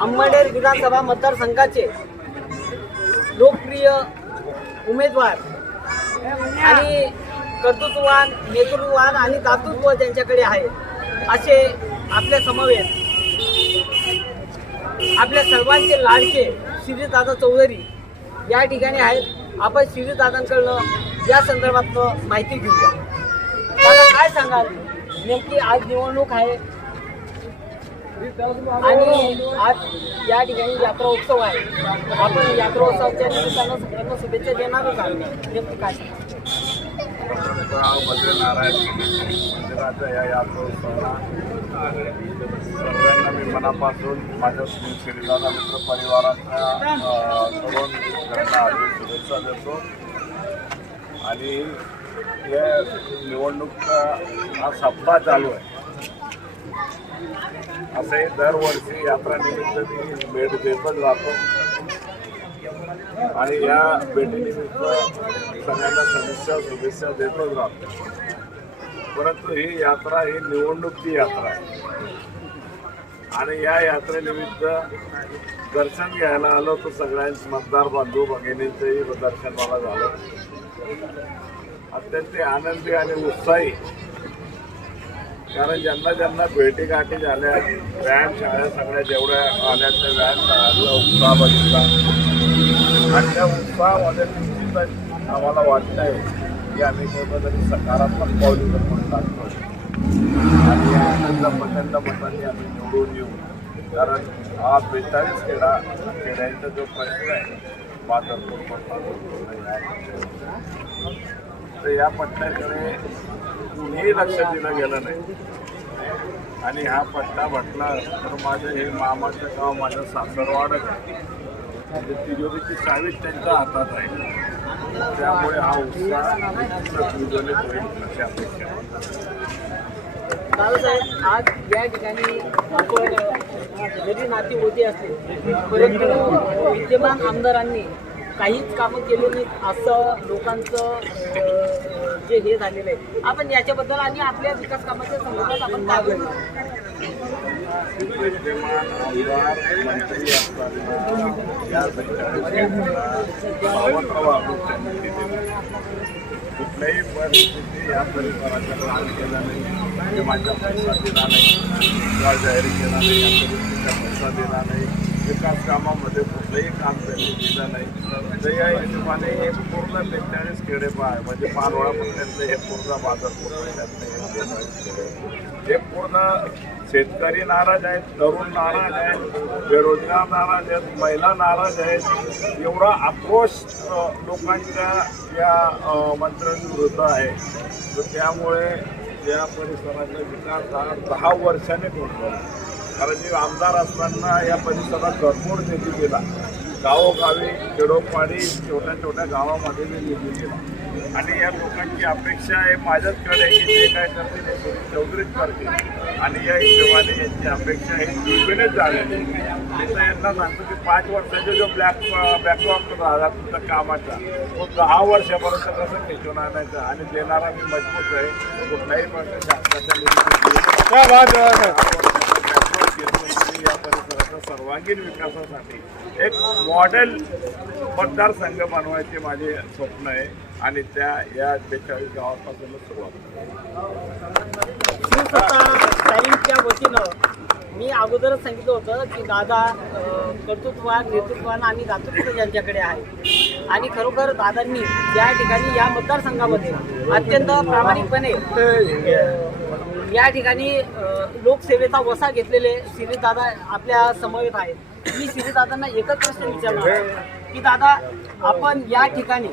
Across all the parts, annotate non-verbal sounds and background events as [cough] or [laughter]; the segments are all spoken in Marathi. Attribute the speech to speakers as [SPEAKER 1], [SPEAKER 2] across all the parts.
[SPEAKER 1] अंमळनेर विधानसभा मतदारसंघाचे लोकप्रिय उमेदवार आणि कर्तृत्ववान नेतृत्ववान आणि दातृत्व त्यांच्याकडे आहे असे आपल्या समवेत आपल्या सर्वांचे लाडके श्रीदादा चौधरी या ठिकाणी आहेत. आपण श्रीदादांकडनं या संदर्भात माहिती घेऊया. दादा काय सांगाल? नेमकी आज निवडणूक आहे. आणि आज या ठिकाणी यात्रा उत्सव आहे. आपण यात्रा उत्सवाच्या निमित्तानं सगळ्यांना शुभेच्छा देणारच आम्ही काय
[SPEAKER 2] बद्रीनारायण मंदिराच्या या यात्रोत्सवाला सर्वांना मी मनापासून माझ्या श्रीदादा मित्र परिवाराच्या घटना शुभेच्छा देतो. आणि हे निवडणूक हा सप्ताह चालू आहे. असे दरवर्षी यात्रानिमित्त मी भेट देतच राहतो आणि या भेटीनिमित्त सगळ्यांना शुभेच्छा शुभेच्छा देतच राहतो. परंतु ही यात्रा ही निवडणुकीची यात्रा आहे. आणि या यात्रेनिमित्त दर्शन घ्यायला आलो तर सगळ्यांच मतदार बांधू भगिनींचंही दर्शन मला झालं. अत्यंत आनंदी आणि उत्साही कारण ज्यांना ज्यांना भेटीगाठी झाल्या व्यायामशाळा सगळ्या जेवढ्या आल्या त्या व्यायामशाळांचा उत्साह बघितला. आणि त्या उत्साहामध्ये निश्चितच आम्हाला वाटतंय की आम्ही कोणतरी सकारात्मक पाऊल म्हणून टाकतोय आणि प्रचंड मतांनी आम्ही निवडून येऊ. कारण हा बेचाळीस खेळा खेळायचा जो प्रश्न आहे बाजारपूर तर या पट्ट्याकडे कुणीही लक्ष दिलं गेलं नाही. आणि हा पट्टा भटला तर माझं हे मामाचं गाव माझं सासरवाडच म्हणजे तिजोरीची चावीच त्यांच्या हातात आहे. त्यामुळे हा उत्साह निश्चितच होईल अशी अपेक्षा आहे.
[SPEAKER 1] आज या ठिकाणी आपण जरी नाती होती असली परंतु विद्यमान आमदारांनी काहीच कामं केली नाहीत असं लोकांचं जे हे झालेलं आहे. आपण याच्याबद्दल आणि आपल्या विकास कामाच्या संदर्भात आपण काय बोलणार
[SPEAKER 2] कुठल्याही परिस्थिती या परिसराच्या काम केला नाही माझ्या पैसा दिला नाही किंवा जाहीर केला नाही या परिस्थितीचा पैसा दिला नाही. विकास कामामध्ये कुठलंही काम त्यांनी दिलं नाही. तर या हिशोबाने हे पूर्ण बेचाळीस खेडेपा आहे म्हणजे पानवळा त्यांचं हे पूर्ण बाजार पूर्ण हे पूर्ण शेतकरी नाराज आहेत तरुण नाराज आहेत बेरोजगार नाराज आहेत महिला नाराज आहेत. एवढा आक्रोश लोकांच्या या अ, मंत्र्यांविरुद्ध आहे. तर त्यामुळे या परिसराचा विकास हा दहा वर्षाने होतो कारण मी आमदार असताना या परिसरात भरपूर निधी दिला गावोगावी खेडोपाडी छोट्या छोट्या गावामध्ये मी निधी दिला आणि या लोकांची अपेक्षा आहे माझ्याचकडे की ते काय करतील हे सुनील चौधरीच करतील. आणि या हिशोबाने यांची अपेक्षा ही दुर्बिणच झालेली मी तर यांना सांगतो की पाच वर्षाचा जो ब्लॅक बॅकलॉग राहिला तुमचा कामाचा तो दहा वर्षापर्यंत कसं खेचून आणायचा. आणि देणारा मी मजबूत आहे. कुठल्याही प्रकारच्या शासनाच्या आणि या परिसराच्या सर्वांगीण विकासासाठी एक मॉडेल मतदारसंघ बनवायचे माझे स्वप्न आहे आणि त्या या बेचाळीस गावापासूनच सुरुवात
[SPEAKER 1] वतीनं मी अगोदरच सांगितलं होतं की दादा कर्तृत्वान नेतृत्वान आणि दातृत्व ज्यांच्याकडे आहे. आणि खरोखर दादांनी या ठिकाणी या मतदारसंघामध्ये अत्यंत प्रामाणिकपणे या ठिकाणी लोकसेवेचा वसा घेतलेले श्री दादा आपल्या समवेत आहेत. मी श्री दादांना एकच प्रश्न विचारणार की दादा आपण या ठिकाणी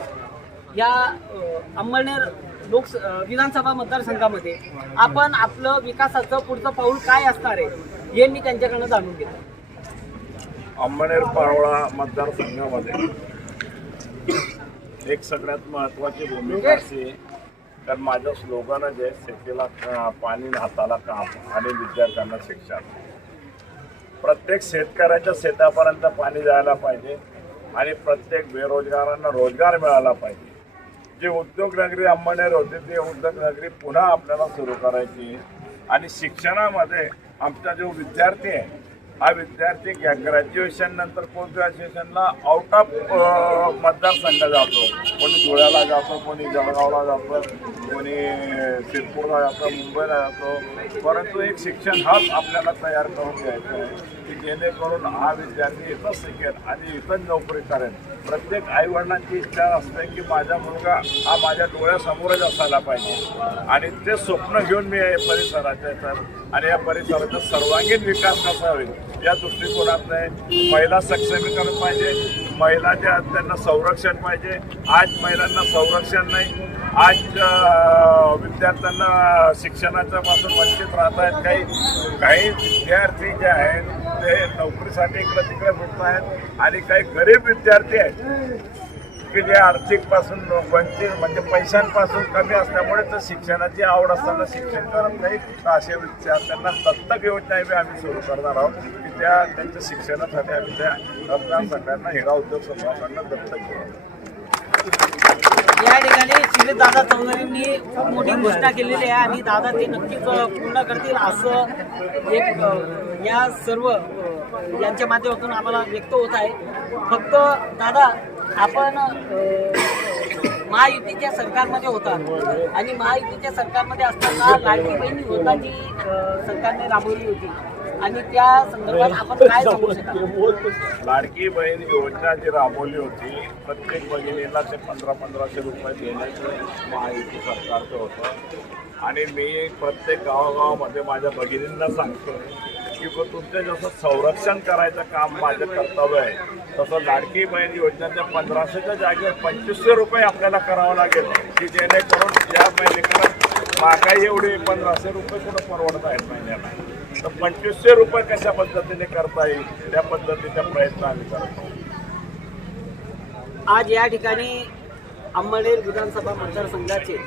[SPEAKER 1] या अ, अंमळनेर लोक विधानसभा मतदारसंघामध्ये आपण आपलं विकासाचं पुढचं पाऊल काय असणार आहे हे मी त्यांच्याकडनं जाणून घेतो.
[SPEAKER 2] अंबळनेर पारोळा मतदारसंघामध्ये एक सगळ्यात महत्वाची भूमिका अशी कारण माझं स्लोगन जे आहे, शेतीला पाणी हाताला काम आणि विद्यार्थ्यांना शिक्षण प्रत्येक शेतकऱ्याच्या शेतापर्यंत पाणी जायला पाहिजे आणि प्रत्येक बेरोजगारांना रोजगार मिळाला पाहिजे जे उद्योग नगरी अंबनेर होते ते उद्योग नगरी पुन्हा आपल्याला सुरू करायची आहे. आणि शिक्षणामध्ये आमचा जो विद्यार्थी आहे हा विद्यार्थी ग्रॅज्युएशन नंतर पोस्ट ग्रॅज्युएशनला आउट ऑफ मतदारसंघ जातो. कोणी धुळ्याला जातो कोणी जळगावला जातो कोणी सिरपूरला जातो मुंबईला जातो. परंतु एक शिक्षण हाच आपल्याला तयार करून घ्यायचं आहे. की जेणेकरून हा विद्यार्थी इथंच शिकेल आणि इथंच नोकरी करेल. प्रत्येक आईवडिलांची इच्छा असते की माझा मुलगा हा माझ्या डोळ्यासमोरच असायला पाहिजे. आणि ते स्वप्न घेऊन मी या परिसराच्या तर आणि या परिसराचा सर्वांगीण विकास कसा होईल या दृष्टिकोनातनं महिला सक्षमीकरण पाहिजे महिलाच्या त्यांना संरक्षण पाहिजे. आज महिलांना संरक्षण नाही आज विद्यार्थ्यांना शिक्षणाच्या पासून वंचित राहत आहेत काही. काही विद्यार्थी जे आहेत ते नोकरीसाठी इकडं तिकडे फिरत आहेत. आणि काही गरीब विद्यार्थी आहेत की जे आर्थिकपासून वंचित म्हणजे पैशांपासून कमी असल्यामुळे तर शिक्षणाची आवड असताना शिक्षण करत नाही तर अशा विद्यार्थ्यांना दत्तक योजना बी आम्ही सुरू करणार आहोत की त्या त्यांच्या शिक्षणासाठी आम्ही त्या सगळ्यांना संघांना हिरा उद्योग समूहाकडनं दत्तक घेऊ
[SPEAKER 1] या ठिकाणी श्रीदादा दादा चौधरींनी खूप मोठी घोषणा केलेली आहे आणि दादा ते नक्कीच पूर्ण करतील असं एक या सर्व यांच्या माध्यमातून आम्हाला व्यक्त होत आहे. फक्त दादा आपण महायुतीच्या सरकारमध्ये होता आणि महायुतीच्या सरकारमध्ये असताना लाडकी बहीण योजना जी सरकारने राबवली होती. आणि त्या संदर्भात आपण काय सांगू [laughs] शकाल
[SPEAKER 2] लाडकी बहीण योजना जी राबवली होती प्रत्येक बहिणीला ते पंधरा पंधराशे रुपये देण्याचं महायुती सरकारचं होतं. आणि मी प्रत्येक गावागावामध्ये माझ्या भगिनींना सांगतो की बा तुमचं जसं संरक्षण करायचं काम माझं कर्तव्य आहे तसं लाडकी बहीण योजनेच्या पंधराशेच्या जागेवर पंचवीसशे रुपये आपल्याला करावं लागेल की जेणेकरून या महिलेकडं महागाई एवढी पंधराशे रुपये कुठं परवडत आहेत महिन्याला? तर पंचवीसशे रुपये कशा पद्धतीने करता येईल? त्या पद्धतीचा प्रयत्न आम्ही करतो.
[SPEAKER 1] आज या ठिकाणी अंमळनेर विधानसभा मतदारसंघाचे